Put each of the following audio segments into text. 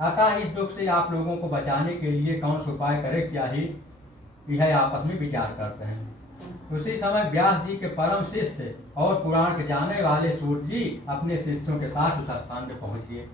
अतः इस दुख से आप लोगों को बचाने के लिए कौन सा उपाय करे चाहिए, यह आपस में विचार करते हैं। उसी समय व्यास जी के परम शिष्य और पुराण के जाने वाले सूर्य जी अपने शिष्यों के साथ उस स्थान पे पहुंच गए।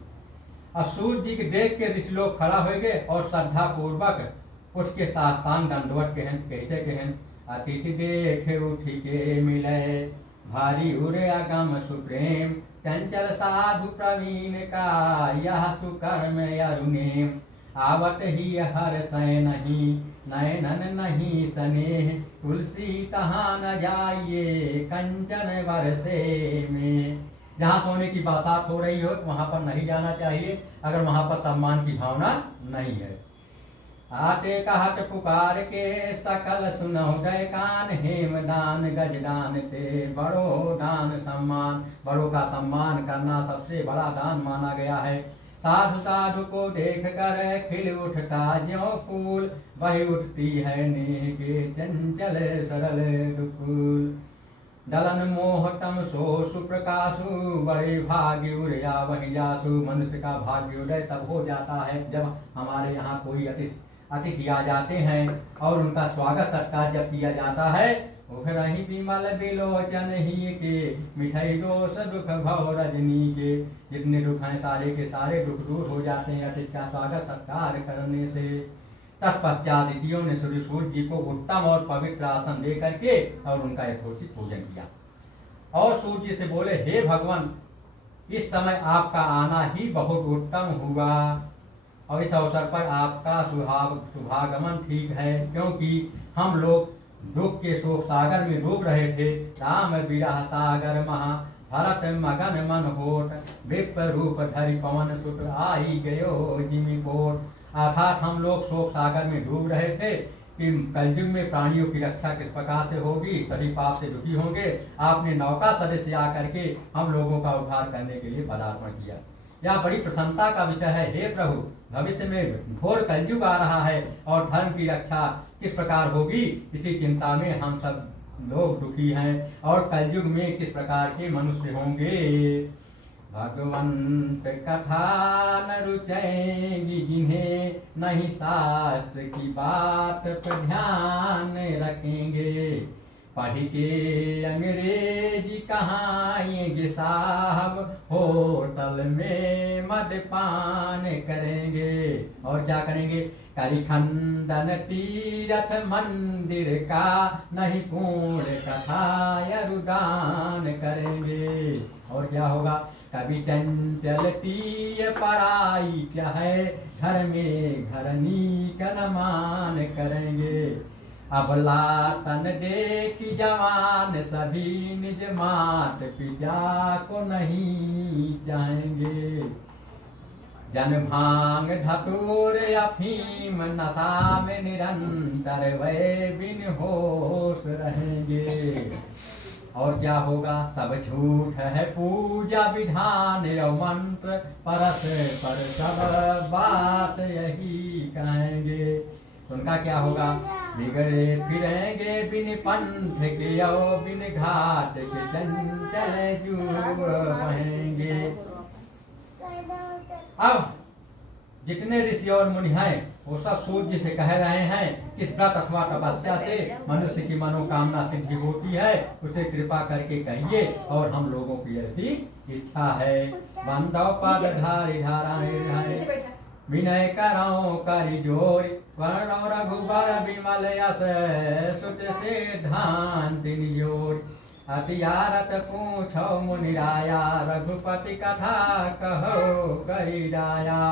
अब सूर्य जी के देख के ऋषि लोग खड़ा हो गए और श्रद्धा पूर्वक उठ के साष्टांग दंडवत कहन, कैसे कहन, अतिथि देख उठी के मिले, भारी उरे अगम सुप्रेम, चंचल साधु प्रवीण का यह सुकर्म अरुणेम, आवत ही हर सय नहीं, नयनन नहीं स्नेह, तुलसी तहाँ न जाइए कंचन बरसे में। जहाँ सोने की बरसात हो रही हो वहां पर नहीं जाना चाहिए, अगर वहां पर सम्मान की भावना नहीं है। आते कहत पुकार के सकल सुनो गए कान, हेम दान गज दान ते बड़ो दान सम्मान। बड़ों का सम्मान करना सबसे बड़ा दान माना गया है। साधु साधु को देख कर खिल उठता ज्यों फूल, वही उठती है नेह के चंचल सरल दुकुल। दलन मोहतम सो सुप्रकाशु, बड़े भाग्य उड़या वही जासु। मनुष्य का भाग्य उदय तब हो जाता है जब हमारे यहाँ कोई अतिथि आ जाते हैं और उनका स्वागत सत्कार जब किया जाता है। उखरहि विमल बिलोचन ही के, मिठाई दोष दुख भव रजनी के। जितने दुख हैं सारे के सारे दुख दूर हो जाते हैं अतिथि का स्वागत सत्कार करने से। तत्पश्चात ऋषियों ने श्री सूर्य जी को उत्तम और पवित्र आसन दे करके और उनका यथोचित पूजन किया और सूर्य जी से बोले, हे भगवान, इस समय आपका आना ही बहुत उत्तम हुआ और इस अवसर पर आपका शुभागमन ठीक है, क्योंकि हम लोग दुख के शोक सागर में डूब रहे थे। राम विरह सागर महा, भरत मगन मन होत, विप्र रूप धरि पवन सुत, आई गयो जिमि कोट। अर्थात हम लोग शोक सागर में डूब रहे थे कि कलयुग में प्राणियों की रक्षा किस प्रकार से होगी, सभी पाप से दुखी होंगे। आपने नौका सदस्य आकर के हम लोगों का उद्धार करने के लिए पदार्पण किया। यह बड़ी प्रसन्नता का विषय है। हे प्रभु, भविष्य में घोर कलयुग आ रहा है और धर्म की रक्षा किस प्रकार होगी, इसी चिंता में हम सब लोग दुखी हैं और कलयुग में किस प्रकार के मनुष्य होंगे। भगवंत कथा न रुचेगी जिन्हें, नहीं शास्त्र की बात पर ध्यान रखेंगे। पढ़ के अंग्रेजी कहाएंगे साहब, होटल में मदपान करेंगे। और क्या करेंगे, करिखंडन तीरथ मंदिर का, नहीं पूर्ण कथा अरुदान करेंगे। और क्या होगा, कभी चंचल तीय पराई चाहे, घर में घरनी का नमान करेंगे। अबला तन देखी जवान सभी, निज मात पिता को नहीं चाहेंगे। जन भांग धतूर अफीम नशा में निरंतर वे बिन होश रहेंगे। और क्या होगा, सब झूठ है पूजा विधान और मंत्र, परस पर सब बात यही कहेंगे। उनका क्या होगा, बिगड़े फिरेंगे बिन पंथ के और बिन घाट के, चंचल जुग बहेंगे। अब जितने ऋषि और मुनि हैं वो सब सूर्य से कह रहे हैं कि व्रत अथवा तपस्या से मनुष्य की मनोकामना सिद्धि होती है, उसे कृपा करके कहिए और हम लोगों की ऐसी इच्छा है। बंदो पद धारी धाराएं विनय करो करि जोर, वर्ण रघुबर विमल यश सुत से धान तिन जोर। अतियारत पूछो मुनिराया, रघुपति कथा कहो करि राया।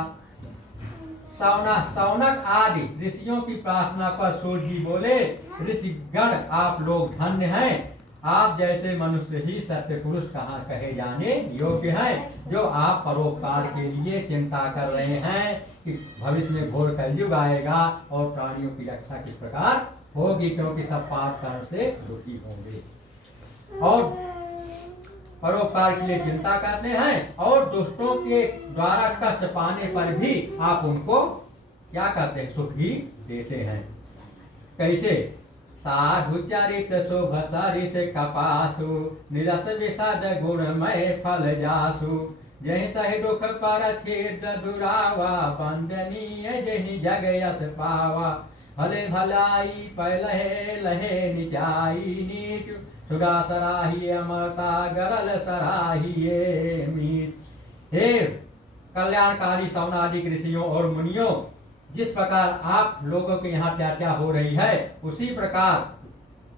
सौनक आदि ऋषियों की प्रार्थना पर सूर्य जी बोले, ऋषिगण आप लोग धन्य हैं, आप जैसे मनुष्य ही सत्य पुरुष कहाँ कहे जाने योग्य हैं, जो आप परोपकार के लिए चिंता कर रहे हैं कि भविष्य में घोर कलयुग आएगा और प्राणियों की रक्षा किस प्रकार होगी, क्योंकि सब पाप कर्म से दुखी होंगे और परोपकार के लिए चिंता करते हैं और दुष्टों के द्वारा कष्ट पाने पर भी आप उनको क्या करते हैं, सुख ही देते हैं। कैसे, साधु चरित शुभ सरिस कपासु, निरस विशद गुणमय फल जासु। जहि सहि दुख पर छेद दुरावा, वंदनीय जहि जग यस पावा। भले भलाई पहलहे लहे निचाई, नीच सुरा सराहिए अमरता गरल सराहिए मीत। हे कल्याणकारी सौनादिक ऋषियों और मुनियों, जिस प्रकार आप लोगों के यहाँ चर्चा हो रही है, उसी प्रकार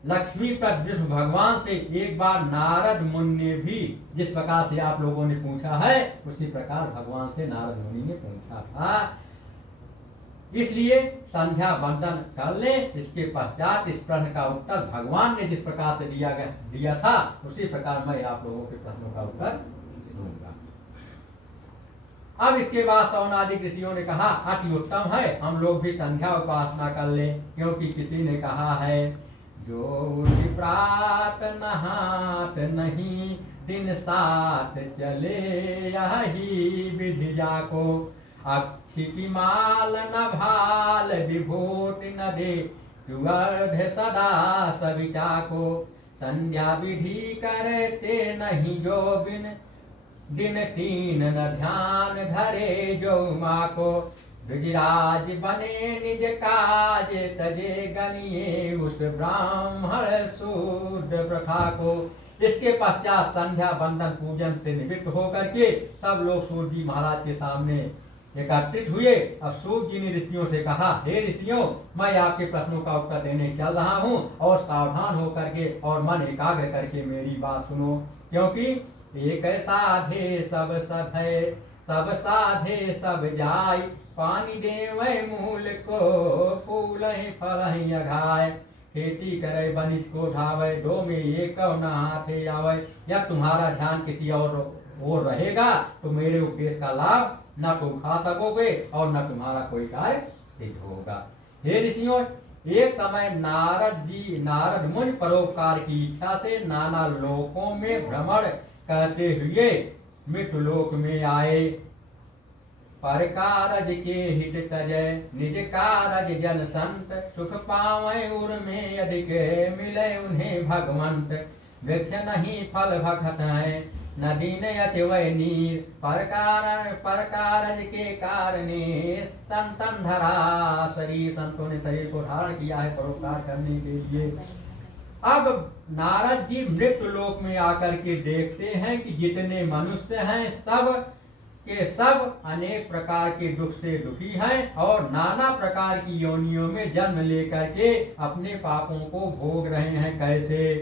लक्ष्मीपद विष्णु भगवान से एक बार नारद मुनि ने भी, जिस प्रकार से आप लोगों ने पूछा है, उसी प्रकार भगवान से नारद मुनि ने पूछा था। इसलिए संध्या वंदन कर ले। इसके पश्चात इस प्रश्न का उत्तर भगवान ने जिस प्रकार से दिया था, उसी प्रकार मैं आप लोगों के प्रश्नों का उत्तर दूंगा। अब इसके बाद सौनादिक ऋषियों ने कहा, अति उत्तम है, हम लोग भी संध्या उपासना कर ले, क्योंकि किसी ने कहा है, जो उठ प्रात नहात नहीं, दिन सात चले यही विधि जाको। अक्षी की माल न भाल विभूति न दे, युगर्ध सदा सविता को। संध्या विधि करते नहीं जो बिन, दिन तीन न ध्यान धरे जो माँ को। ब्रजराज बने निज काज तजे, गनिए उस ब्राह्मण शूद्र प्रथा को। इसके पश्चात संध्या बंदन पूजन से निवृत्त होकर के सब लोग सूर्य जी महाराज के सामने एकत्रित हुए। अब सूर्य जी ने ऋषियों से कहा, हे ऋषियों, मैं आपके प्रश्नों का उत्तर देने चल रहा हूँ, और सावधान होकर के और मन एकाग्र करके मेरी बात सुनो, क्योंकि एक साधे सब सधे, सब साधे सब जाय। पानी देवै मूल को, फूल फल अघाय। खेती करे बनिस को ढावे, दो में एक न हाथे आवे। या तुम्हारा ध्यान किसी और रहेगा तो मेरे उपदेश का लाभ न तो उठा सकोगे और न तुम्हारा कोई कार्य सिद्ध होगा। हे ऋषियों, एक समय नारद मुनि परोपकार की इच्छा से नाना लोकों में भ्रमण करते हुए मृत्यु लोक में आए। पर कारज के हित तजय, निज कारज जन संत। सुख पावै उर में अधिक, मिले उन्हें भगवंत। वृक्ष नहीं फल भखत है, नदी ने अतिवय नीर। पर कारज के कारणे, संतन धरा शरीर। संतों ने शरीर को धारण किया है परोपकार करने के लिए। अब नारद जी मृत्यु लोक में आकर के देखते हैं कि जितने मनुष्य हैं सब के सब अनेक प्रकार के दुख से दुखी हैं, और नाना प्रकार की योनियों में जन्म लेकर के अपने पापों को भोग रहे हैं। कैसे?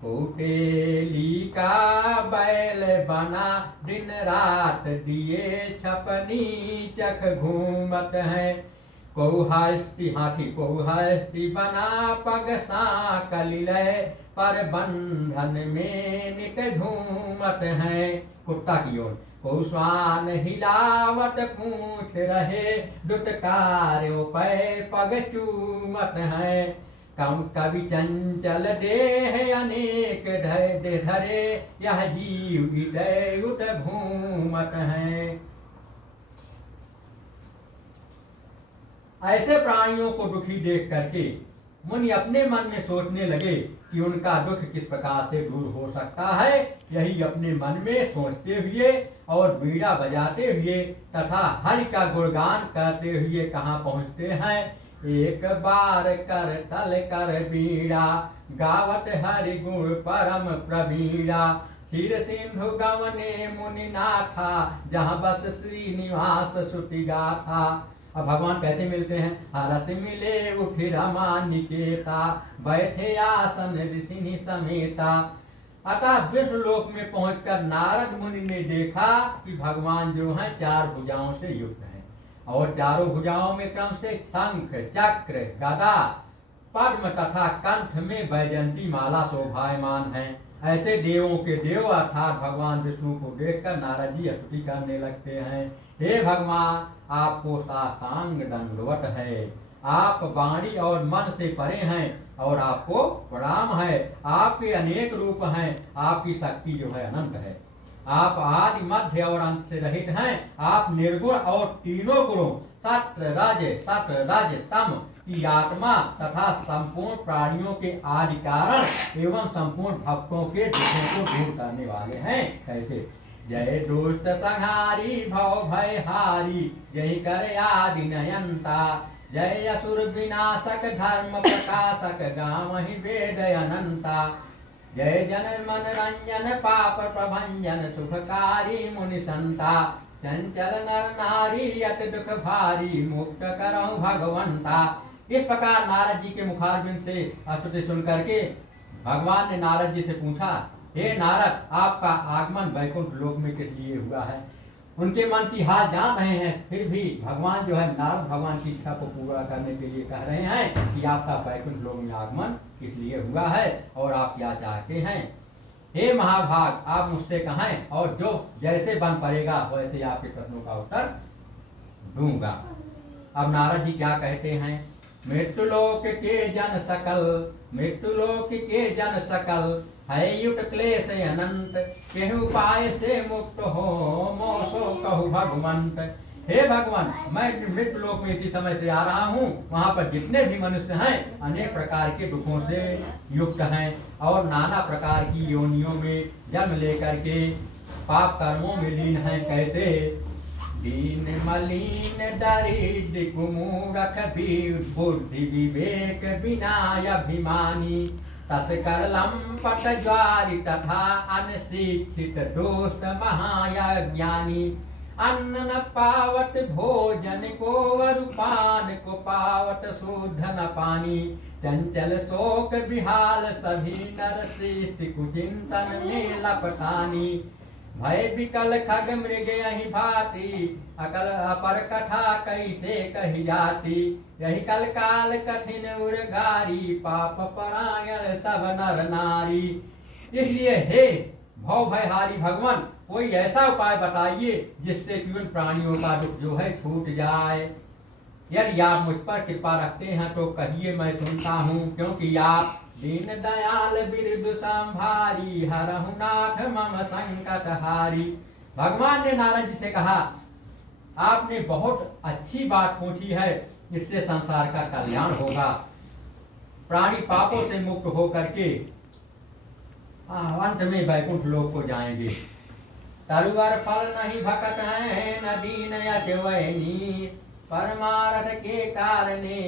कुटेली का बैल बना, दिन रात दिए छपनी चख घूमत है। कौहस्ती हाथी, कौहस्ती बना पग साकल लय। पर बंधन में नित झूमत है। कुत्ता की ओर कौश्वान हिलावट पूछ रहे, दुटकार्यो पै पग चूमत है। कम कवि चंचल देह अनेक धरे, यह जीव इदय उठ घूमत है। ऐसे प्राणियों को दुखी देख करके मुनि अपने मन में सोचने लगे कि उनका दुख किस प्रकार से दूर हो सकता है। यही अपने मन में सोचते हुए और बीड़ा बजाते हुए तथा हरि का गुणगान करते हुए कहाँ पहुँचते हैं? एक बार कर तल कर बीड़ा, गावत हरि गुण परम प्रवीणा। क्षीर सिंधु गवने मुनि नाथा, जहाँ बस श्रीनिवास सुति गाथा। अब भगवान कैसे मिलते हैं? हरस मिले उठि रमा निकेता, बैठे आसन ऋषि समेता। अतः विष्णु लोक में पहुंचकर नारद मुनि ने देखा कि भगवान जो हैं चार भुजाओं से युक्त हैं, और चारों भुजाओं में क्रम से शंख, चक्र, गदा, पद्म तथा कंठ में वैजयंती माला शोभायमान है। ऐसे देवों के देव अर्थात भगवान विष्णु को देखकर नारद जी स्तुति करने लगते हैं। हे भगवान, आपको साष्टांग दंडवत है। आप वाणी और मन से परे हैं और आपको प्रणाम है। आपके अनेक रूप हैं, आपकी शक्ति जो है अनंत है। आप आदि मध्य और अंत से रहित हैं। आप निर्गुण और तीनों गुणों सत्य रज तम की आत्मा तथा संपूर्ण प्राणियों के आदि कारण एवं संपूर्ण भक्तों के दुखों को दूर करने वाले हैं। कैसे? जय दुष्ट संहारी भव भय हारी जय कर आदि नयंता जय असुर विनाशक धर्म प्रकाशक गावहि वेद अनंता जय जन मन रंजन पाप प्रभंजन सुखकारी मुनि संता चंचल नर नारी अति दुख भारी मुक्त करहु भगवंता। इस प्रकार नारद जी के मुखारबिंद से स्तुति सुन करके भगवान ने नारद जी से पूछा, हे नारद, आपका आगमन वैकुंठ लोक में किस लिए हुआ है? उनके मन की हाल जान रहे हैं, फिर भी भगवान जो है नारद भगवान की इच्छा को पूरा करने के लिए कह रहे हैं कि आपका वैकुंठ लोक में आगमन किस लिए हुआ है और आप क्या चाहते हैं। हे महाभाग, आप मुझसे कहें और जो जैसे बन पड़ेगा वैसे आपके प्रश्नों का उत्तर दूंगा। अब नारद जी क्या कहते हैं, मृत्युलोक के जन सकल, मृत्युलोक के जन सकल है युट क्लेश अनंत, केहू उपाय से मुक्त हो मोसो कहु भगवंत। हे भगवान, मैं मृत्यु लोक में इसी समय से आ रहा हूँ। वहाँ पर जितने भी मनुष्य हैं अनेक प्रकार के दुखों से युक्त हैं और नाना प्रकार की योनियों में जन्म लेकर के पाप कर्मों में लीन हैं। कैसे? दीन मलिन दरिद्र कुमूरख बुद्धि विवेक बिना अभिमानी, तस्कर लंपट ज्वारी तथा अनशिक्षित दोस्त महाज्ञानी, अन्न न पावत भोजन को अरुपान को पावत शुद्ध न पानी, चंचल शोक विहाल सभी नर श्रेष्ठ कुचिंतन में लपटानी, भय विकल खग मृग यही भांति अकल अपर कथा कैसे कही जाती, यही कल काल कठिन उर्गारी पाप परायण सब नर नारी। इसलिए हे भव भयहारी भगवान, कोई ऐसा उपाय बताइए जिससे कि उन प्राणियों का दुख जो है छूट जाए। यदि आप मुझ पर कृपा रखते हैं तो कहिए, मैं सुनता हूँ, क्योंकि आप दीन दयाल बिरदु संभारी हरहु नाथ मम संकट हारी। भगवान ने नारद जी से कहा, आपने बहुत अच्छी बात पूछी है, इससे संसार का कल्याण होगा, प्राणी पापों से मुक्त हो करके अंत में वैकुंठ लोक को जाएंगे। तरुवर फल नहीं भकत है न दीन यजवैनी, परमार्थ के कारणे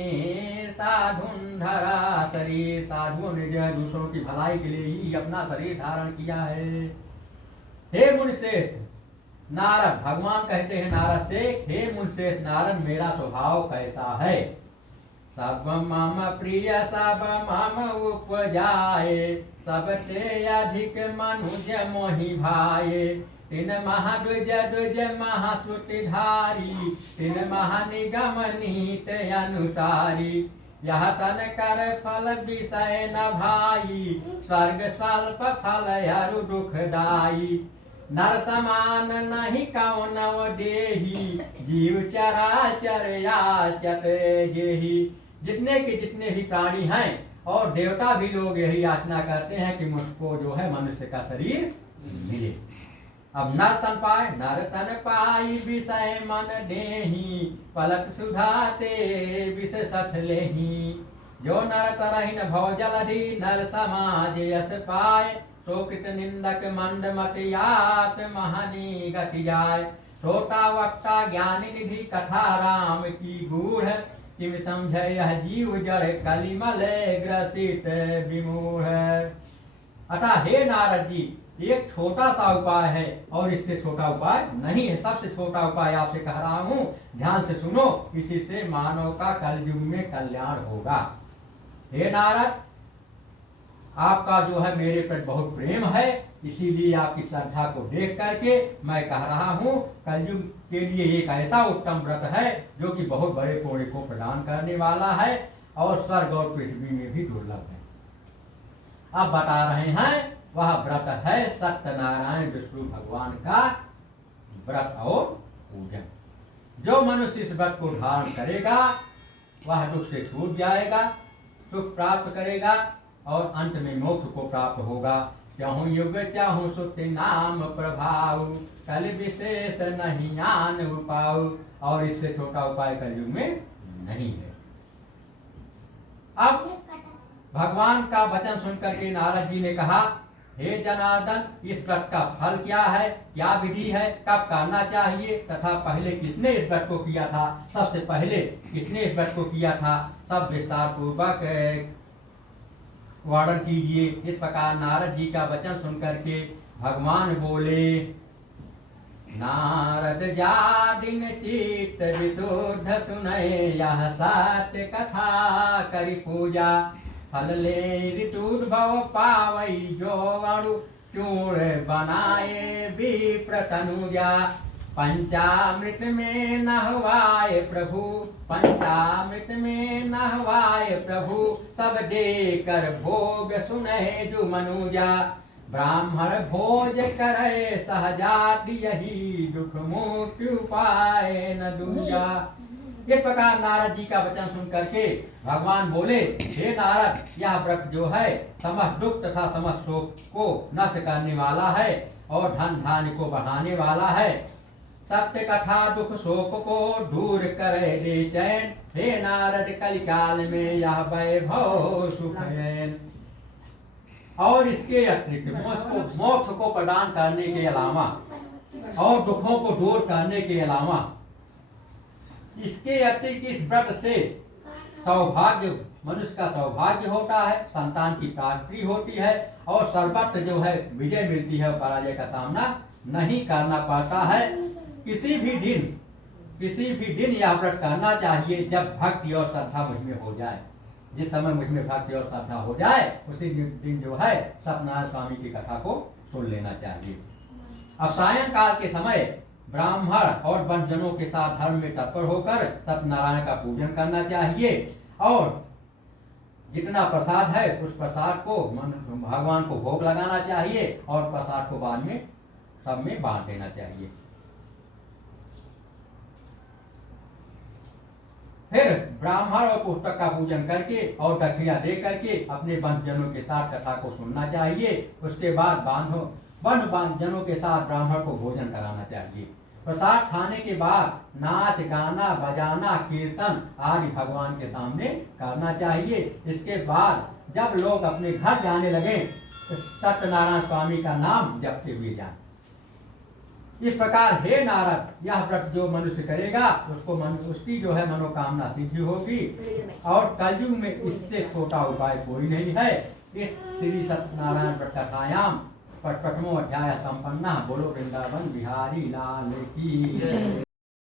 साधुन धरा शरीर। साधुओं ने जो है दूसरों की भलाई के लिए ही अपना शरीर धारण किया है। हे मुनिश्रेष्ठ नारद, भगवान कहते हैं नारद से, हे मुनिश्रेष्ठ नारद, मेरा स्वभाव कैसा है? सब मम प्रिय सब मम उपजाए, सबसे अधिक मनुज मोहि भाए, तिन महाद्विज द्विज महाश्रुतिधारी, तिन महानिगम नीत अनुसारी, यह तन कर फल विषय न भाई, स्वर्ग स्वल्प फल अरु दुखदाई, नर समान नहीं कौनव देही, जीव चराचर याचत जेहि। जितने के जितने भी प्राणी हैं और देवता भी लोग यही याचना करते हैं कि मुझको जो है मनुष्य का शरीर मिले। अब नर तन पाए, नर तन पाई विषय मन देही, पलक सुधाते विष सठ लेही, जो नर तरहिन भव जलधि, नर समाज यस पाए, तो कृत निंदक मंद मत यात महनी गति जाय, छोटा वक्ता ज्ञानी निधि कथा राम की गूढ़, किम समझे यह जीव जड़ कलिमल ग्रसित विमूढ़। अतः हे नारद जी, एक छोटा सा उपाय है और इससे छोटा उपाय नहीं है। सबसे छोटा उपाय आपसे कह रहा हूं, ध्यान से सुनो, इसी से मानव का कलयुग में कल्याण होगा। हे नारद, आपका जो है मेरे पर बहुत प्रेम है, इसीलिए आपकी श्रद्धा को देख करके मैं कह रहा हूँ, कलयुग के लिए एक ऐसा उत्तम व्रत है जो कि बहुत बड़े पुण्य को प्रदान करने वाला है और स्वर्ग और पृथ्वी में भी दुर्लभ है। अब बता रहे हैं, वह व्रत है सत्यनारायण विष्णु भगवान का व्रत और पूजन। जो मनुष्य इस व्रत को धारण करेगा वह दुख से छूट जाएगा, सुख प्राप्त करेगा और अंत में मोक्ष को प्राप्त होगा। चाहूं युग चाहूं सुत नाम प्रभाव, कल विशेष नहीं ज्ञान उपाऊ। और इससे छोटा उपाय कलयुग में नहीं है। अब भगवान का वचन सुनकर के नारद जी ने कहा, हे जनार्दन, इस व्रत का फल क्या है, क्या विधि है, कब करना चाहिए तथा पहले किसने इस व्रत को किया था, सबसे पहले किसने इस व्रत को किया था, सब विस्तार पूर्वक वर्णन कीजिए। इस प्रकार नारद जी का वचन सुनकर के भगवान बोले, नारद जादिन चित्त विशुद्ध सुनय यह सत्य कथा करि पूजा, फल ले ऋतुर्भव पावई जो अणु चूर्ण बनाए विप्र तनुजा, पंचामृत में नहवाए प्रभु, पंचामृत में नहवाए प्रभु, सब देकर भोग सुने जो मनुजा, ब्राह्मण भोज करे सहजाति यही दुख मुक्ति उपाय न दूजा। इस प्रकार नारद जी का वचन सुन करके भगवान बोले, हे नारद, यह व्रत जो है समस्त दुख तथा समस्त शोक को नष्ट करने वाला है और धन धान्य को बढ़ाने वाला है, सत्य कथा दुख शोक को दूर करे दे चैन, हे नारद कलिकाल में यह वैभव सुख है। और इसके अतिरिक्त मोक्ष को प्रदान करने के अलावा और दुखों को दूर करने के अलावा इसके अतिरिक्त इस व्रत से सौभाग्य, मनुष्य का सौभाग्य होता है, संतान की प्राप्ति होती है और सर्वत्र जो है विजय मिलती है, पराजय का सामना नहीं करना पड़ता है। किसी भी दिन यह व्रत करना चाहिए जब भक्ति और श्रद्धा मुझमें हो जाए। जिस समय मुझमें भक्ति और श्रद्धा हो जाए उसी दिन जो है सत्यनारायण स्वामी की कथा को सुन लेना चाहिए। अब सायंकाल के समय ब्राह्मण और वंशजनों के साथ धर्म में तत्पर होकर सत्यनारायण का पूजन करना चाहिए और जितना प्रसाद है उस प्रसाद को भगवान को भोग लगाना चाहिए और प्रसाद को बाद में सब में बांट देना चाहिए। फिर ब्राह्मण और पुस्तक का पूजन करके और दक्षिणा दे करके अपने वंशजनों के साथ कथा को सुनना चाहिए। उसके बाद वंशजनों के साथ ब्राह्मण को भोजन कराना चाहिए। प्रसाद खाने के बाद नाच गाना बजाना कीर्तन आदि भगवान के सामने करना चाहिए। इसके बाद जब लोग अपने घर जाने लगे तो सत्यनारायण स्वामी का नाम जपते हुए जाए। इस प्रकार हे नारद, यह व्रत जो मनुष्य करेगा उसकी जो है मनोकामना सिद्धि होगी और कलयुग में इससे छोटा उपाय कोई नहीं है। इस श्री सत्यनारायण व्रत कथायाम 55वां अध्याय संपन्न। बोलो वृंदावन बिहारी लाल की जय।